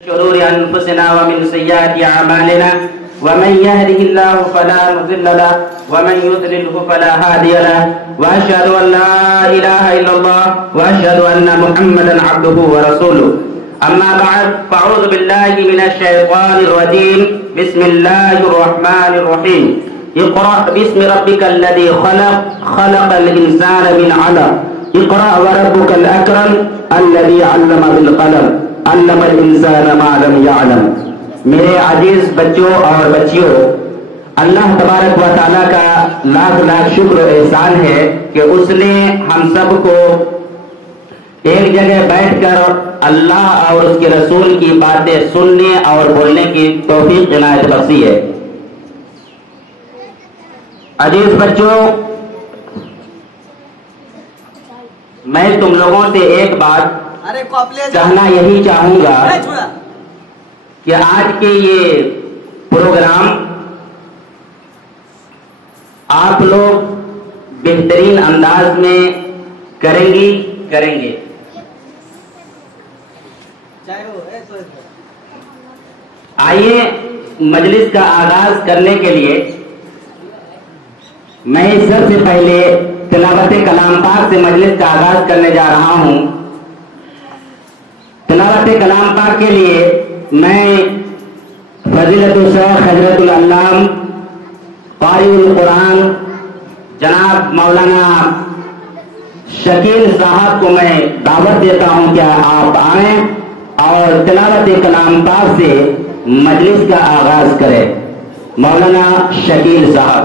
شرور أنفسنا ومن سيئات أعمالنا ومن يهده الله فلا مضل له ومن يضلله فلا هادي له وأشهد أن لا إله إلا الله وأشهد أن محمدا عبده ورسوله أما بعد فأعوذ بالله من الشيطان الرجيم بسم الله الرحمن الرحيم اقرأ باسم ربك الذي خلق الإنسان من علق اقرأ وربك الأكرم الذي علم بالقلم علم الإنसान मा लम यअलम। मेरे अजीज बच्चों और बच्चियों, अल्लाह तबारक व तआला का लाख लाख शुक्र और एहसान है कि उसने हम सबको एक जगह बैठकर अल्लाह और उसके रसूल की बातें सुनने और बोलने की तौफीक इनायत बख्शी है। अजीज बच्चों, मैं तुम लोगों से एक बात कहना यही चाहूंगा कि आज के ये प्रोग्राम आप लोग बेहतरीन अंदाज में करेंगे। आइए मजलिस का आगाज करने के लिए मैं सबसे पहले तिलावत कलाम पाक से मजलिस का आगाज करने जा रहा हूं। तिलावत कलाम पाक के लिए मैं फजीलतुल शेख हजरतुल अल्लाम क़ारिउल कुरान जनाब मौलाना शकील साहब को मैं दावत देता हूं कि आप आएं और तिलावत कलाम पाक से मजलिस का आगाज करें। मौलाना शकील साहब।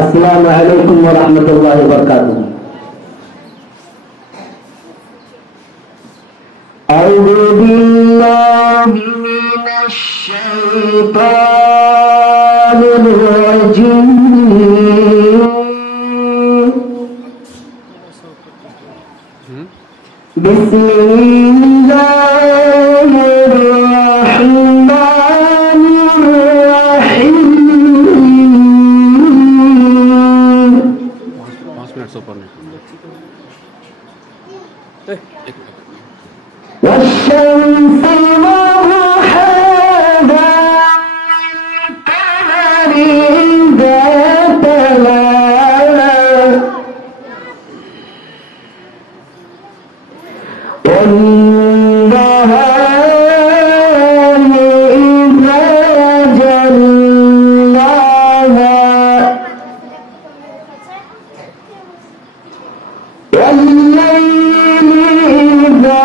अस्सलामु अलैकुम व रहमतुल्लाहि व बरकातुहू। अऊज़ु बिल्लाहि मिनश शैतानिर रजीम। बिस्मिल्लाहिर रहमानिर रहीम। 5 मिनट से ऊपर नहीं। والشمس وضحاها والقمر إذا تلاها والنهار إذا جلاها والليل إذا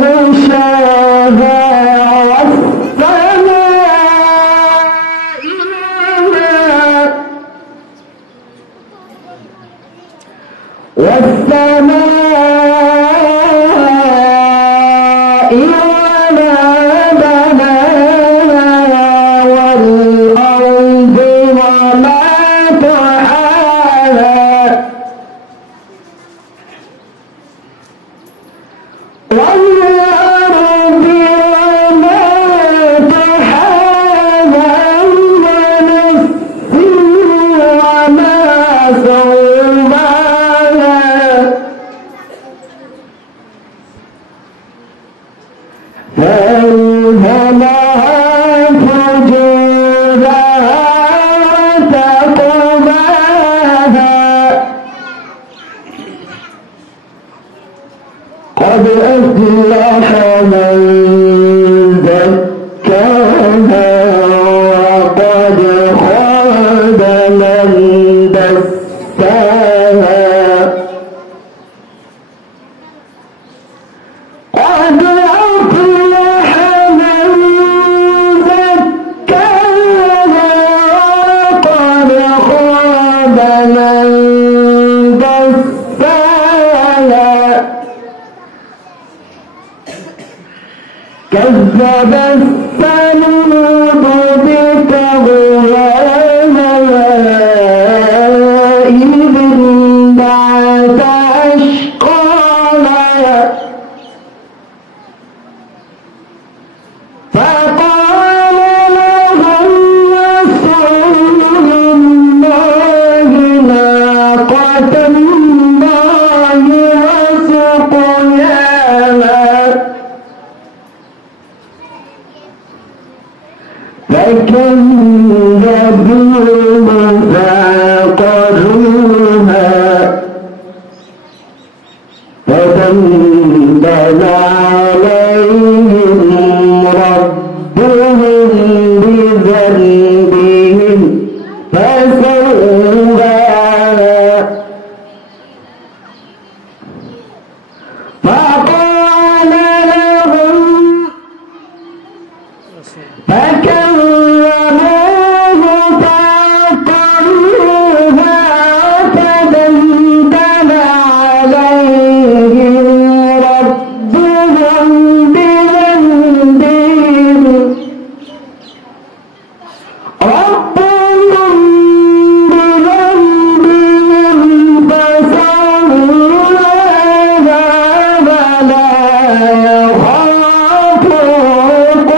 يغشاها والسماء وما بناها والأرض وما طحاها والأرض وما طحاها ونفس وما سواها فألهمها فجورها وتقواها قد أفلح من زكاها وقد خاب من دساها قد أفلح من زكاها وقد خاب من دساها كذب الثمود بطغواها الله وسقياها فكذبوه فعقروها فدمدم عليهم ربهم بذنبهم فسواها فقال لهم فكذبوه فعقروها فدمدم عليهم ربهم بذنبهم فسواها ولا يخاف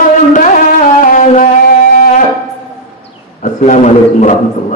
عقباها. السلام عليكم ورحمة الله.